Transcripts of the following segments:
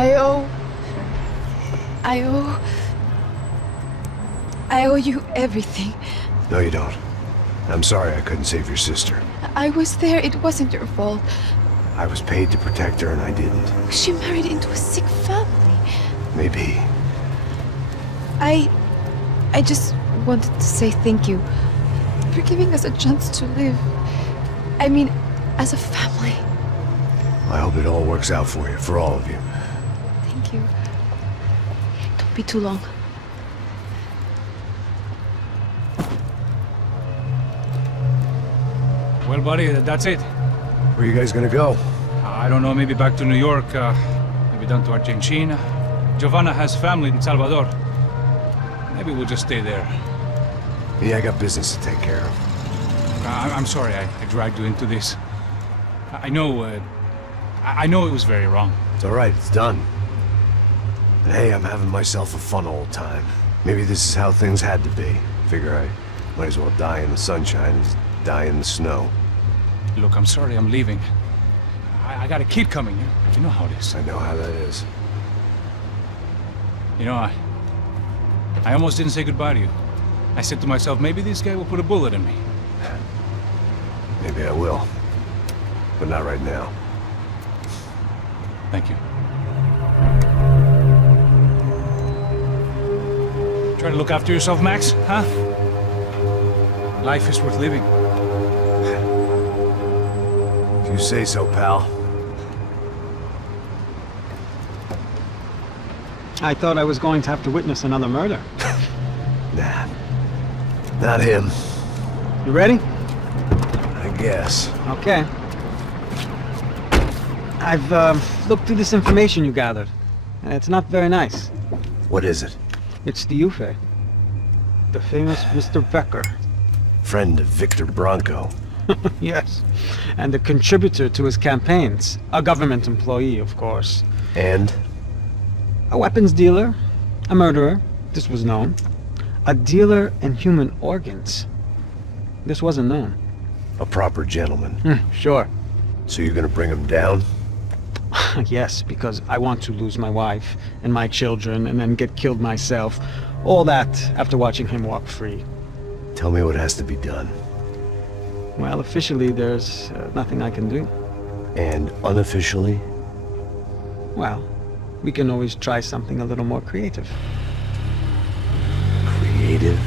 I owe you everything. No, you don't. I'm sorry I couldn't save your sister. I was there. It wasn't your fault. I was paid to protect her and I didn't. She married into a sick family. Maybe. I just wanted to say thank you for giving us a chance to live. I mean, as a family. I hope it all works out for you, for all of you. Thank you. Don't be too long. Well, buddy, that's it. Where are you guys gonna go? I don't know, maybe back to New York, maybe down to Argentina. Giovanna has family in Salvador. Maybe we'll just stay there. Yeah, I got business to take care of. I'm sorry I dragged you into this. I know it was very wrong. It's all right, it's done. But hey, I'm having myself a fun old time. Maybe this is how things had to be. Figure I might as well die in the sunshine as die in the snow. Look, I'm sorry I'm leaving. I got a kid coming. You know how it is. I know how that is. You know, I almost didn't say goodbye to you. I said to myself, maybe this guy will put a bullet in me. Maybe I will. But not right now. Thank you. Try to look after yourself, Max, huh? Life is worth living. If you say so, pal. I thought I was going to have to witness another murder. Nah. Not him. You ready? I guess. Okay. I've looked through this information you gathered, and it's not very nice. What is it? It's the Ufe. The famous Mr. Becker. Friend of Victor Bronco. Yes. And a contributor to his campaigns. A government employee, of course. And? A weapons dealer. A murderer. This was known. A dealer in human organs. This wasn't known. A proper gentleman. Sure. So you're gonna bring him down? Yes, because I want to lose my wife and my children and then get killed myself. All that after watching him walk free. Tell me what has to be done. Well, officially there's nothing I can do. And unofficially? Well, we can always try something a little more creative. Creative?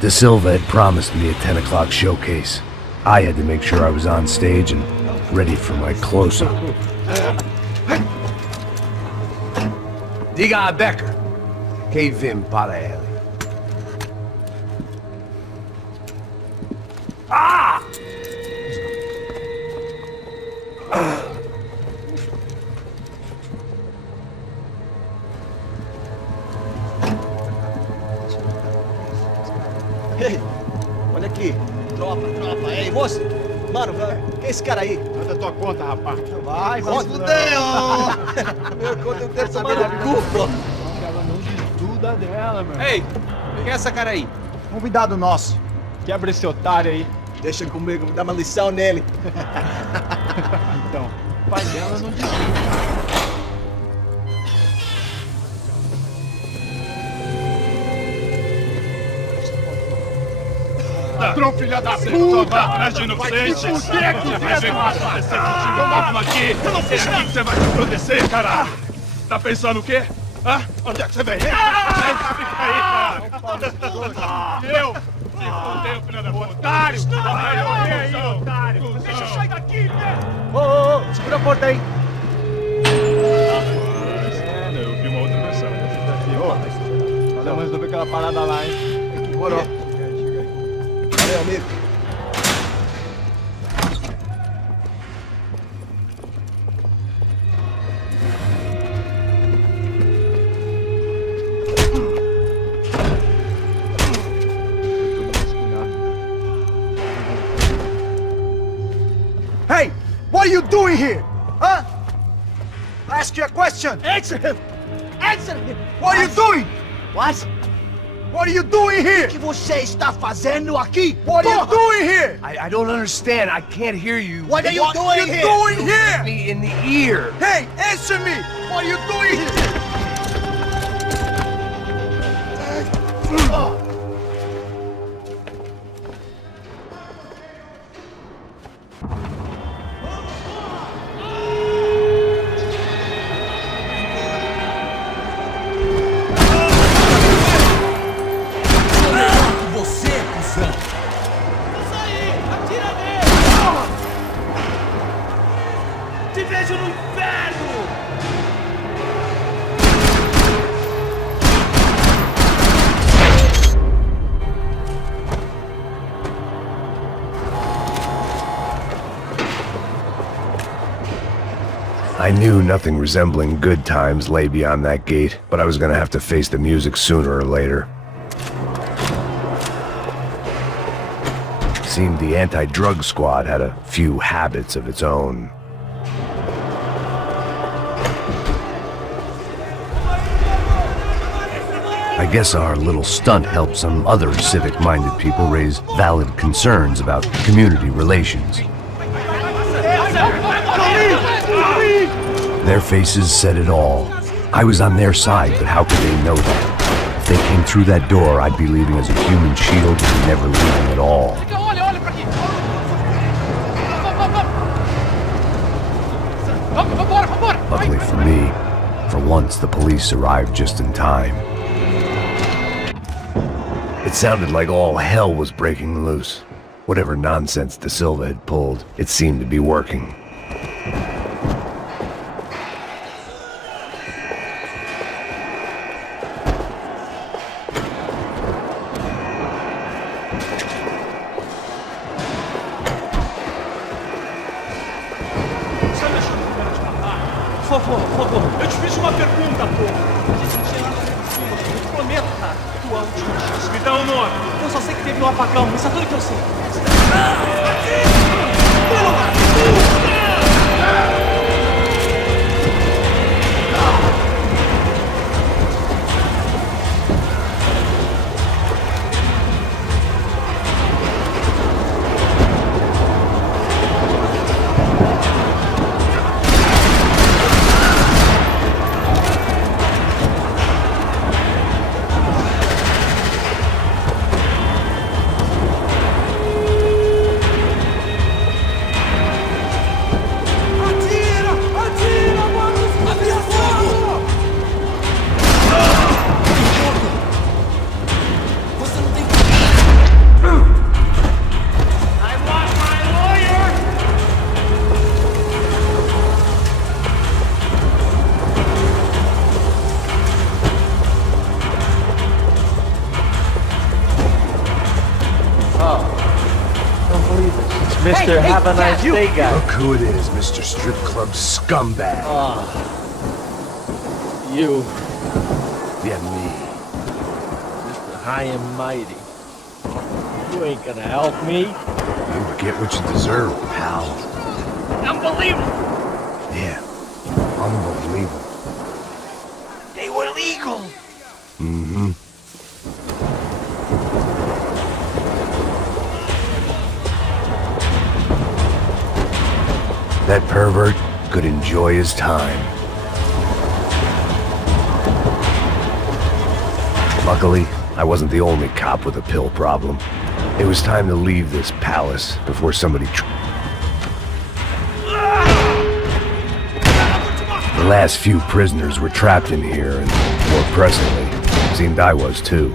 De Silva had promised me a 10 o'clock showcase. I had to make sure I was on stage and ready for my close-up. Diga a Becker. Que vim para ele. Ah! Ei, olha aqui. Tropa. Ei, moço. Mano, quem é esse cara aí? Manda tua conta, rapaz. Vai fudeu! Meu, conta eu quero saber da culpa. Ela não desduda dela, meu. Ei, quem é essa cara aí? Convidado nosso. Quebra esse otário aí. Deixa comigo, me dá uma lição nele. Então, o pai dela não desduda. Patrão, filha da puta! Vai atrás de inocente! Vai ver como aparecer contigo mesmo aqui! Eu não fiz nada! O que você vai me proteger, caralho? Tá pensando o quê? Hã? Onde é que você vem? Fica aí, cara! Eu? Se fodeu, filha da puta! Otário! Otário! Deixa eu sair daqui, né? Ô, segura a porta aí! Eu vi uma outra versão. Valeu, mas resolver aquela parada lá, hein? Demorou. Valeu, amigo. Hey! What are you doing here? Huh? I ask you a question! Answer him! Answer him! What are you doing? What? What are you doing here? O que você está fazendo aqui? What are you doing here? I don't understand. I can't hear you. What are you doing here? Doing here? Me in the ear. Hey, answer me! What are you doing here? Te vejo no inferno! I knew nothing resembling good times lay beyond that gate, but I was gonna have to face the music sooner or later. Seemed the anti-drug squad had a few habits of its own. I guess our little stunt helped some other civic-minded people raise valid concerns about community relations. Their faces said it all. I was on their side, but how could they know that? If they came through that door, I'd be leaving as a human shield and never leaving at all. Luckily for me, for once the police arrived just in time. It sounded like all hell was breaking loose. Whatever nonsense De Silva had pulled, it seemed to be working. Por favor, eu te fiz uma pergunta, pô. A gente não tinha nada a ver com Silva, pô. Eu te prometo, cara. Tua última chance. Me dá um nome. Eu só sei que teve um apagão, isso é tudo que eu sei. Mr. Have a nice day, guy. Look who it is, Mr. Strip Club Scumbag. You, Yeah, me. Mr. High and Mighty. You ain't gonna help me. You get what you deserve, pal. Unbelievable! Yeah, unbelievable. They were legal! Mm-hmm. That pervert could enjoy his time. Luckily, I wasn't the only cop with a pill problem. It was time to leave this palace before somebody The last few prisoners were trapped in here, and more pressingly, it seemed I was too.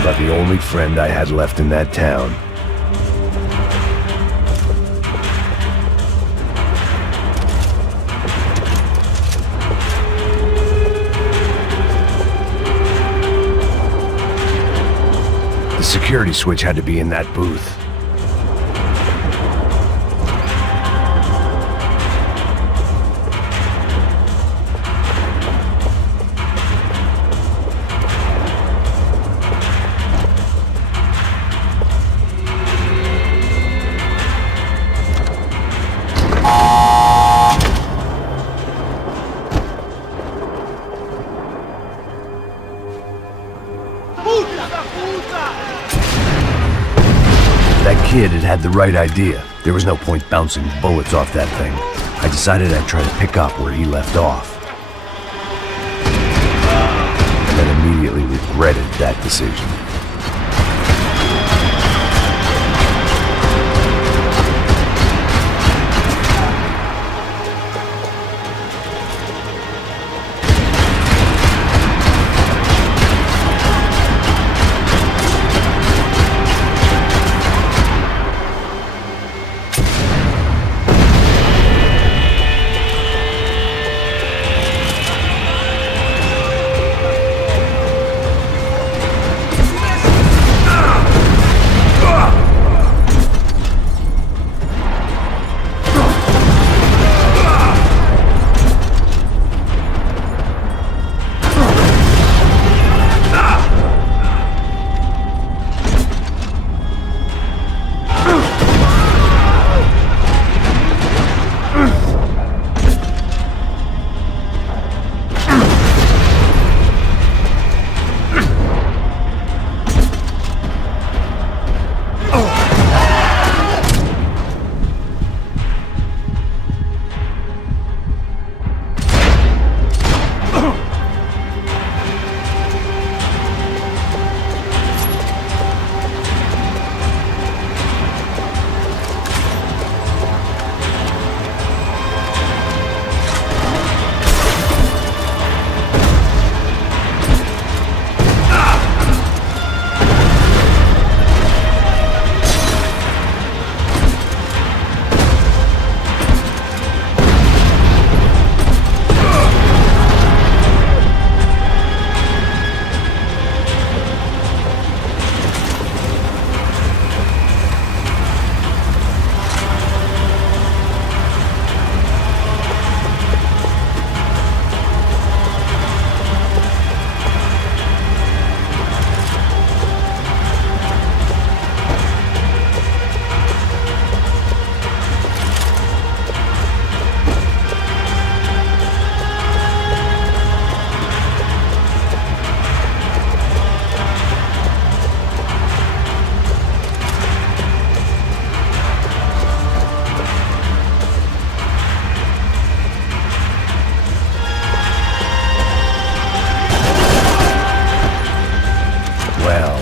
About the only friend I had left in that town. security switch had to be in that booth. That kid had the right idea. There was no point bouncing bullets off that thing. I decided I'd try to pick up where he left off. And then immediately regretted that decision.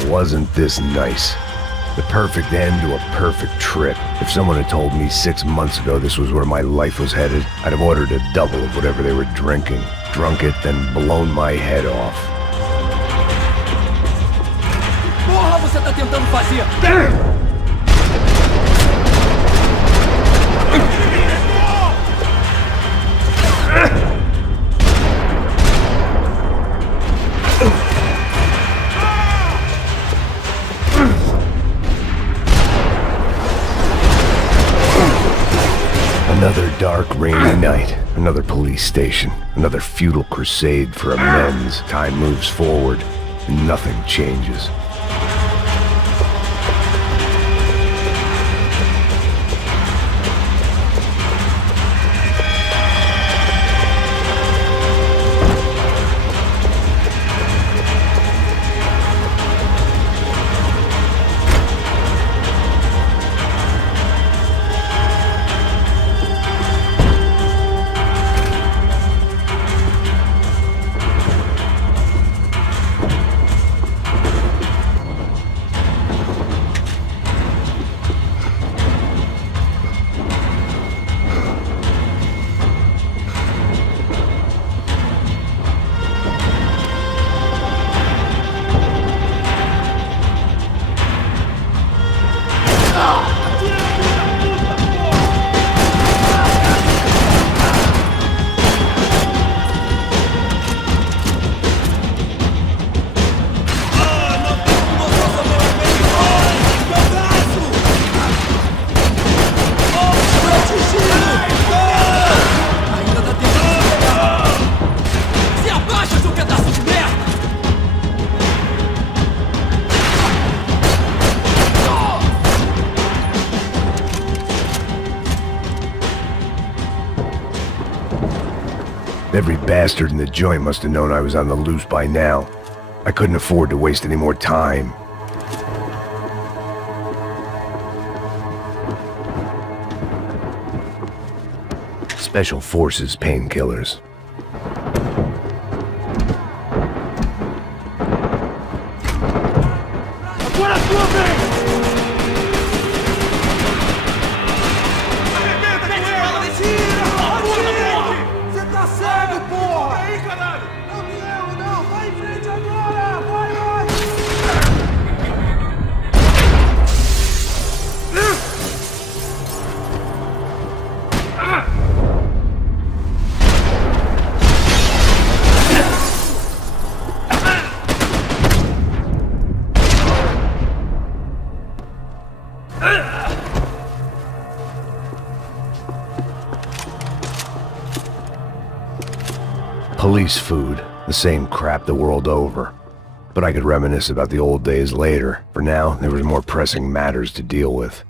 Wasn't this nice? The perfect end to a perfect trip. If someone had told me 6 months ago this was where my life was headed, I'd have ordered a double of whatever they were drinking, drunk it, then blown my head off. Porra, você tá tentando fazer? Another dark, rainy night. Another police station. Another futile crusade for amends. Time moves forward, and nothing changes. Every bastard in the joint must have known I was on the loose by now. I couldn't afford to waste any more time. Special Forces painkillers. Agora a sua vez! Arrebenta com ele! Tira! Você tá cego, porra! Aí, caralho! Não, vai em frente agora! Vai! Police food, the same crap the world over. But I could reminisce about the old days later. For now, there was more pressing matters to deal with.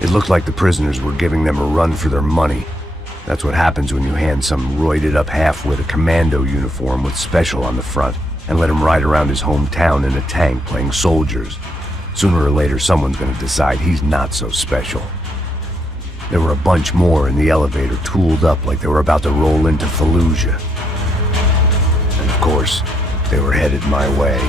It looked like the prisoners were giving them a run for their money. That's what happens when you hand some roided-up half-wit a commando uniform with special on the front and let him ride around his hometown in a tank playing soldiers. Sooner or later, someone's gonna decide he's not so special. There were a bunch more in the elevator, tooled up like they were about to roll into Fallujah. And of course, they were headed my way.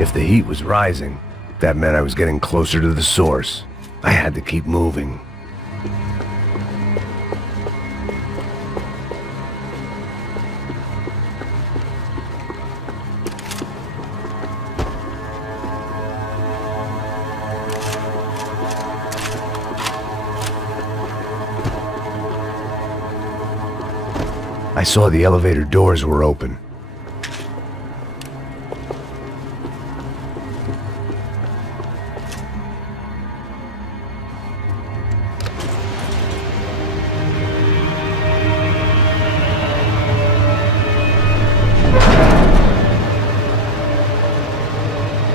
If the heat was rising, that meant I was getting closer to the source. I had to keep moving. I saw the elevator doors were open.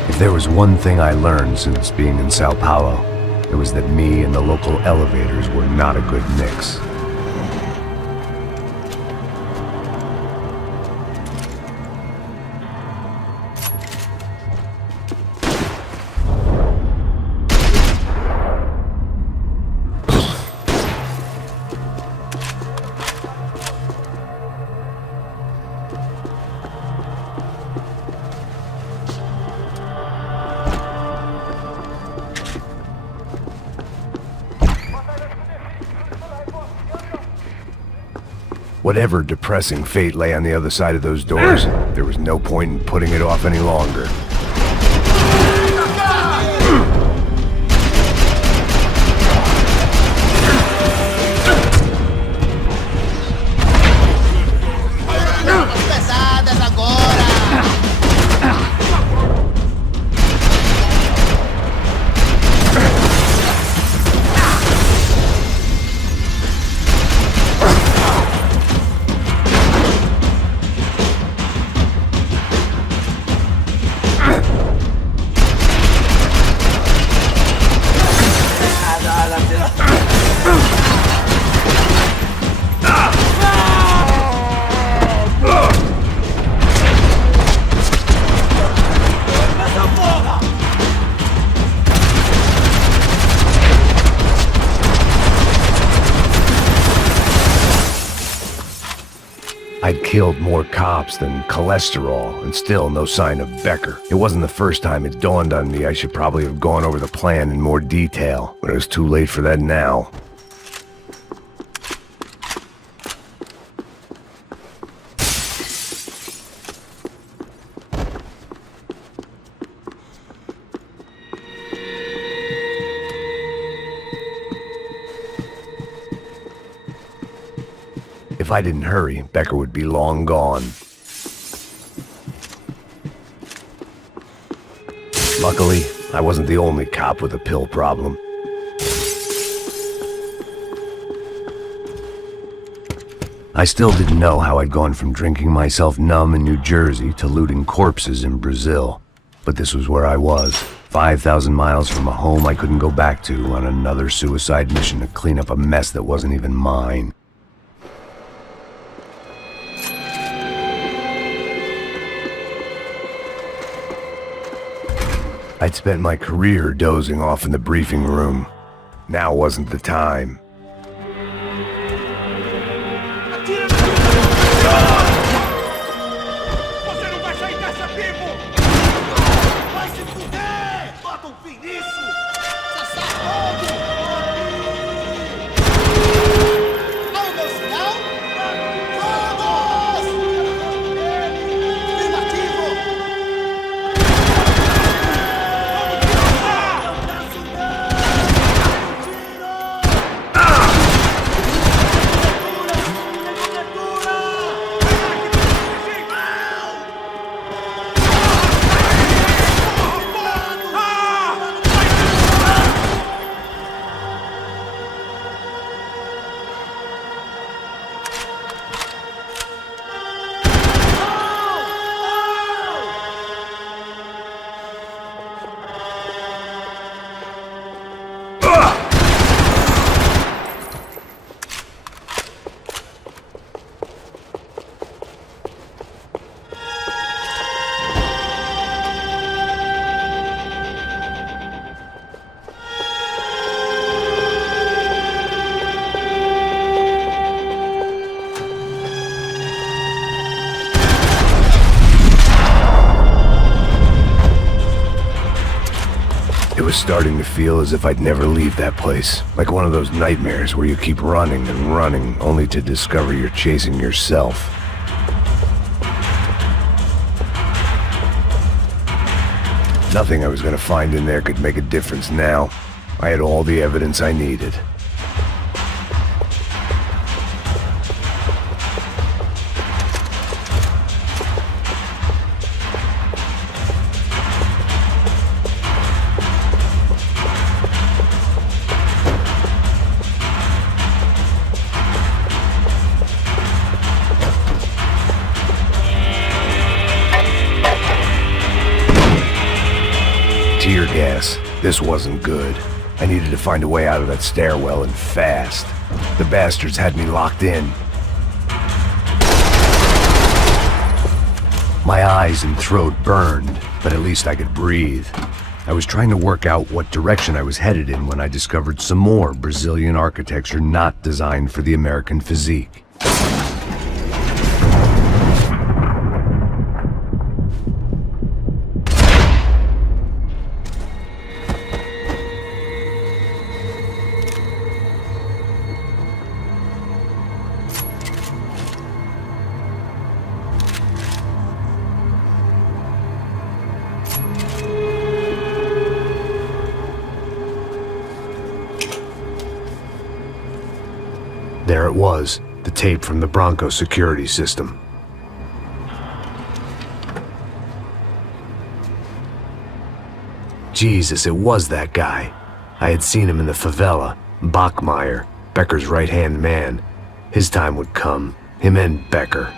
If there was one thing I learned since being in São Paulo, it was that me and the local elevators were not a good mix. Whatever depressing fate lay on the other side of those doors, there was no point in putting it off any longer. I'd killed more cops than cholesterol, and still no sign of Becker. It wasn't the first time it dawned on me I should probably have gone over the plan in more detail, but it was too late for that now. If I didn't hurry, Becker would be long gone. Luckily, I wasn't the only cop with a pill problem. I still didn't know how I'd gone from drinking myself numb in New Jersey to looting corpses in Brazil. But this was where I was, 5,000 miles from a home I couldn't go back to, on another suicide mission to clean up a mess that wasn't even mine. I'd spent my career dozing off in the briefing room. Now wasn't the time. Você não vai sair dessa vivo! Vai se fuder! Bota um fim nisso! Você sabe Não, meu sinal! Vamos! Afirmativo! It was starting to feel as if I'd never leave that place. Like one of those nightmares where you keep running and running, only to discover you're chasing yourself. Nothing I was gonna find in there could make a difference now. I had all the evidence I needed. Tear gas. This wasn't good. I needed to find a way out of that stairwell, and fast. The bastards had me locked in. My eyes and throat burned, but at least I could breathe. I was trying to work out what direction I was headed in when I discovered some more Brazilian architecture not designed for the American physique. There it was, the tape from the Bronco security system. Jesus, it was that guy. I had seen him in the favela, Bachmeyer, Becker's right-hand man. His time would come, him and Becker.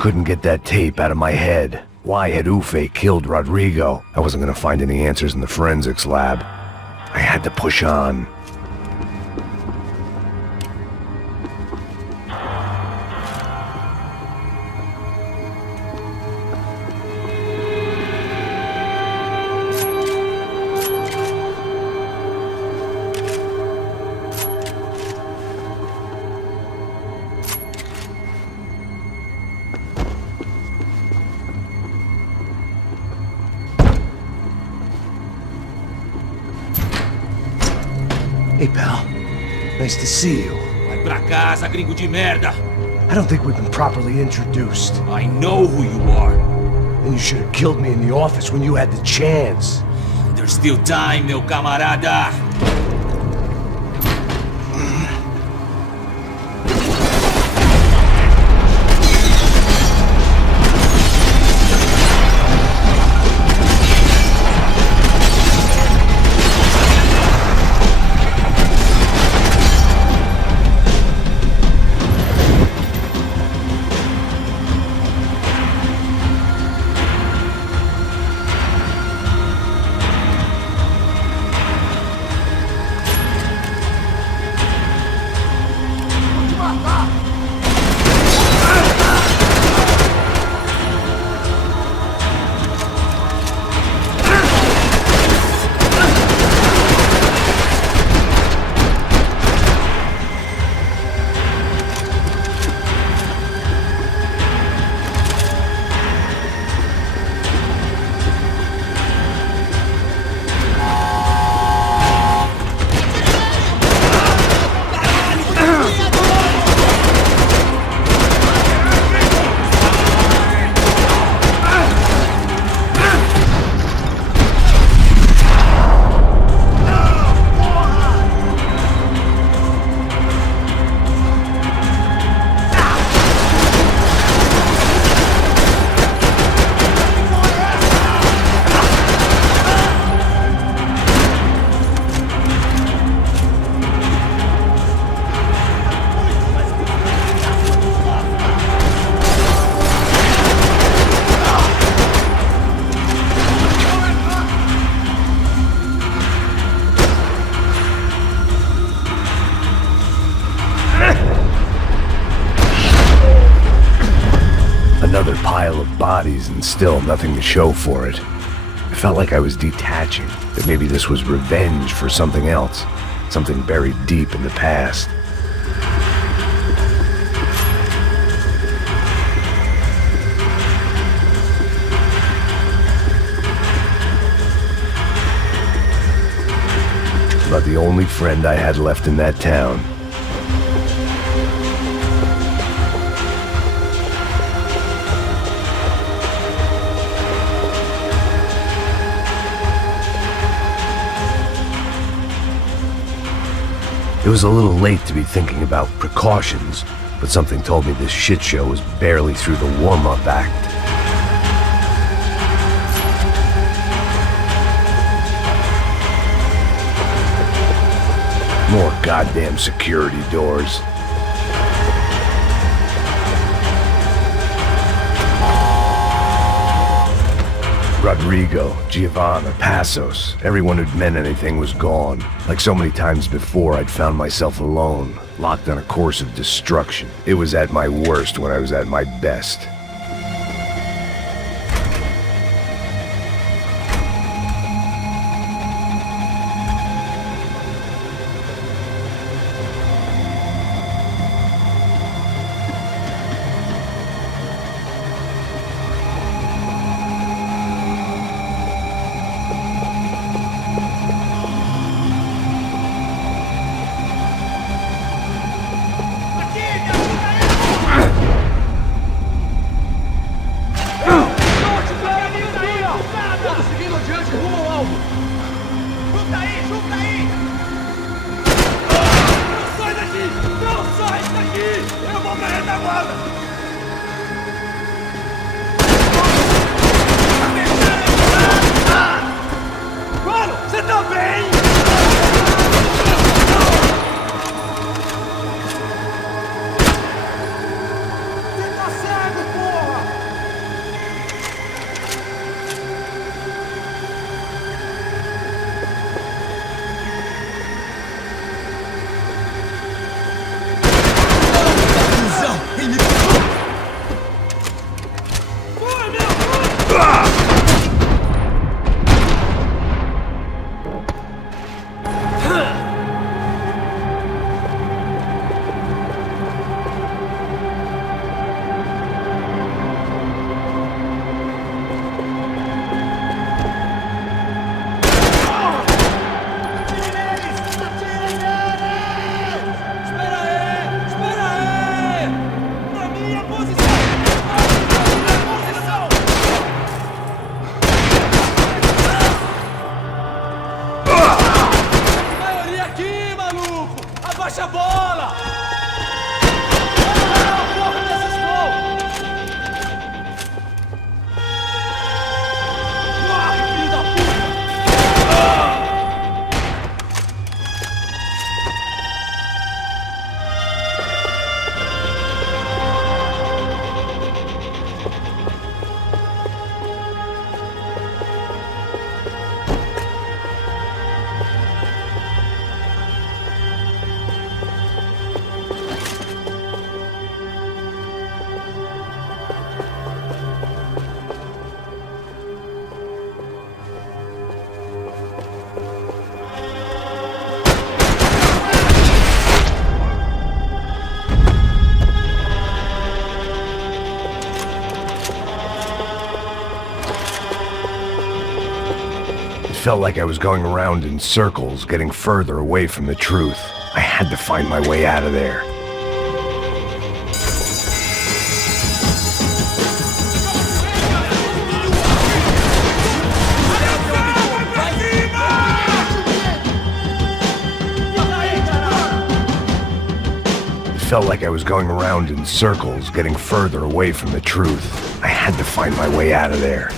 couldn't get that tape out of my head. Why had Ufe killed Rodrigo? I wasn't gonna find any answers in the forensics lab. I had to push on. Hey, pal. Nice to see you. Vai pra casa, gringo de merda! I don't think we've been properly introduced. I know who you are. And you should have killed me in the office when you had the chance. There's still time, meu camarada! Another pile of bodies and still nothing to show for it. I felt like I was detaching, that maybe this was revenge for something else, something buried deep in the past. About the only friend I had left in that town. It was a little late to be thinking about precautions, but something told me this shit show was barely through the warm-up act. More goddamn security doors. Rodrigo, Giovanna, Passos, everyone who'd meant anything was gone. Like so many times before, I'd found myself alone, locked on a course of destruction. It was at my worst when I was at my best. Você tá cego, porra! Baixa a bola! Porra, me assustou! Corre, filho da puta! It felt like I was going around in circles, getting further away from the truth. I had to find my way out of there. It felt like I was going around in circles, getting further away from the truth. I had to find my way out of there.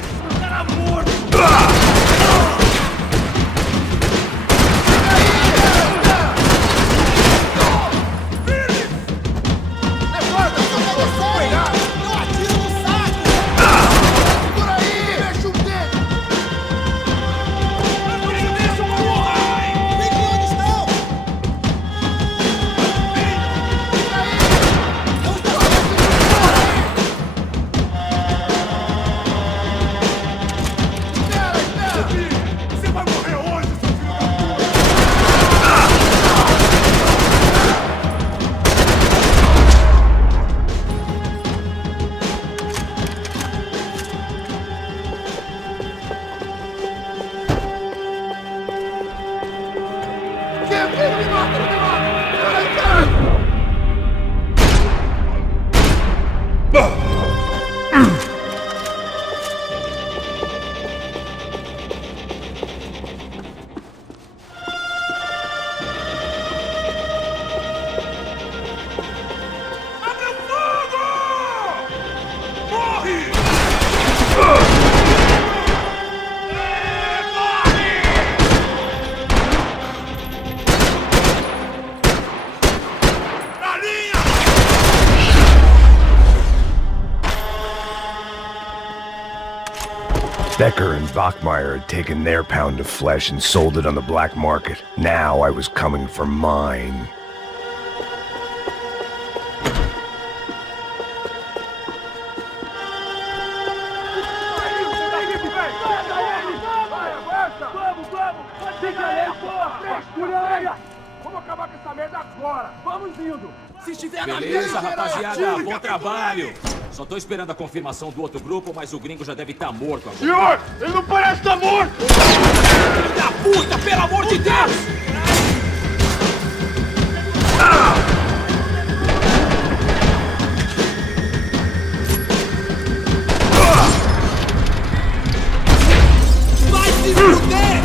Becker and Bachmeyer had taken their pound of flesh and sold it on the black market. Now I was coming for mine. Vamos acabar com essa merda agora! Vamos indo! Se estiver na Beleza, mesa, rapaziada, bom trabalho! Só tô esperando a confirmação do outro grupo, mas o gringo já deve estar morto agora. Senhor, ele não parece estar morto! Filho da puta, pelo amor de Deus! vai se fuder!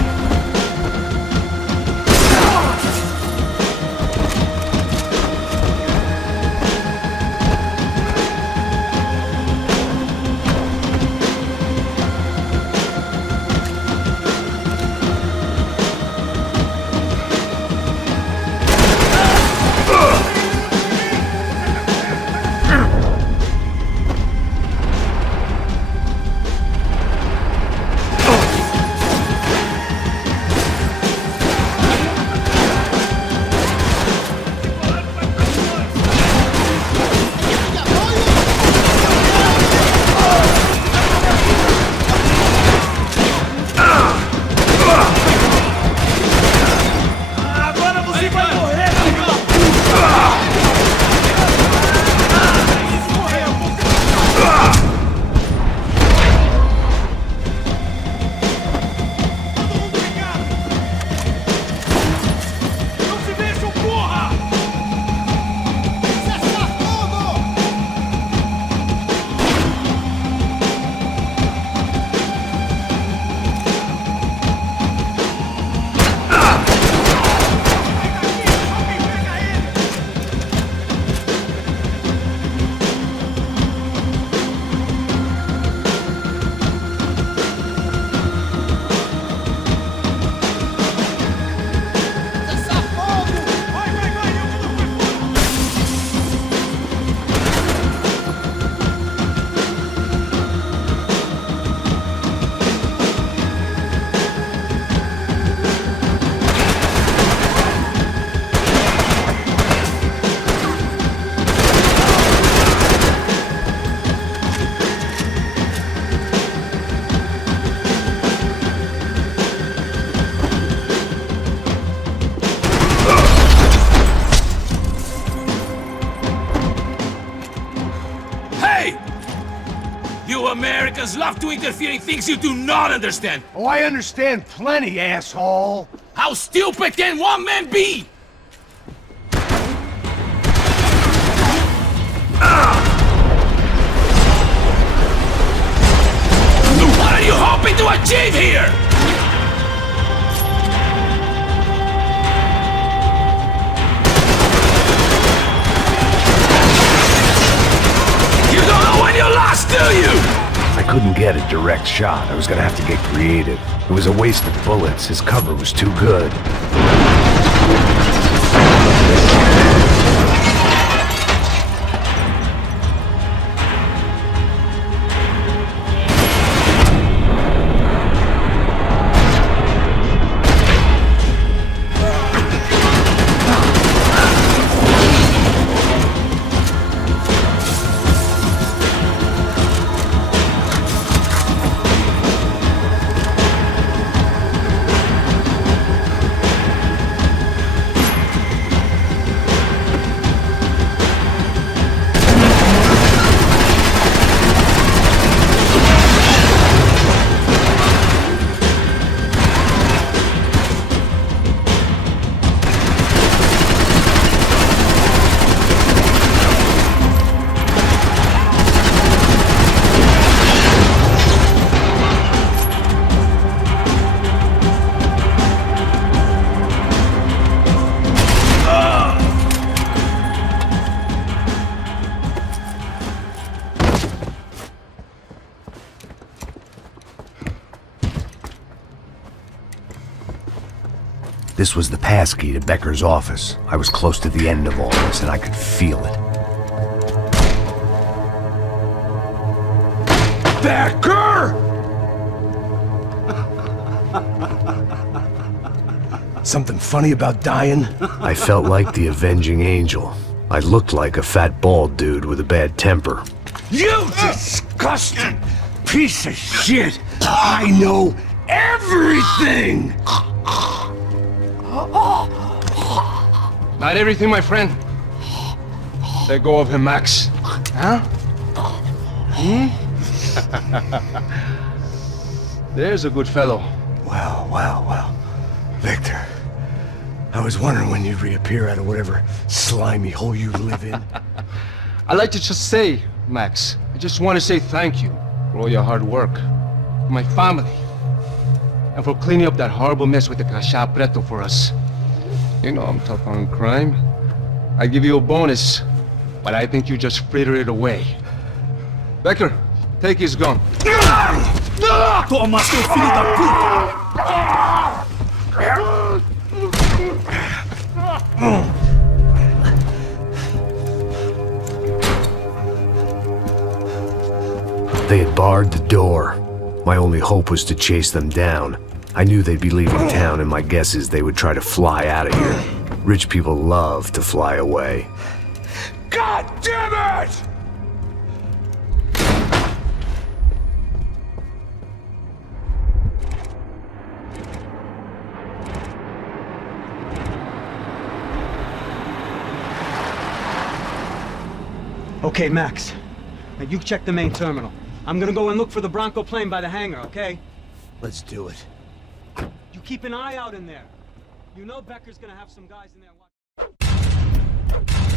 Americans love to interfere in things you do not understand. Oh, I understand plenty, asshole. How stupid can one man be? What are you hoping to achieve here? You don't know when you're lost, do you? I couldn't get a direct shot. I was gonna have to get creative. It was a waste of bullets. His cover was too good. This was the passkey to Becker's office. I was close to the end of all this, and I could feel it. Becker! Something funny about dying? I felt like the avenging angel. I looked like a fat bald dude with a bad temper. You disgusting piece of shit! I know everything! Not everything, my friend. Let go of him, Max. Huh? There's a good fellow. Well. Victor, I was wondering when you'd reappear out of whatever slimy hole you live in. I'd like to just say, Max, I just want to say thank you for all your hard work, for my family, and for cleaning up that horrible mess with the Cachá Preto for us. You know I'm tough on crime. I give you a bonus, but I think you just fritter it away. Becker, take his gun. Toma, seu filho da puta! They had barred the door. My only hope was to chase them down. I knew they'd be leaving town, and my guess is they would try to fly out of here. Rich people love to fly away. God damn it! Okay, Max. Now you check the main terminal. I'm gonna go and look for the Bronco plane by the hangar, okay? Let's do it. You keep an eye out in there. You know Becker's gonna have some guys in there watching.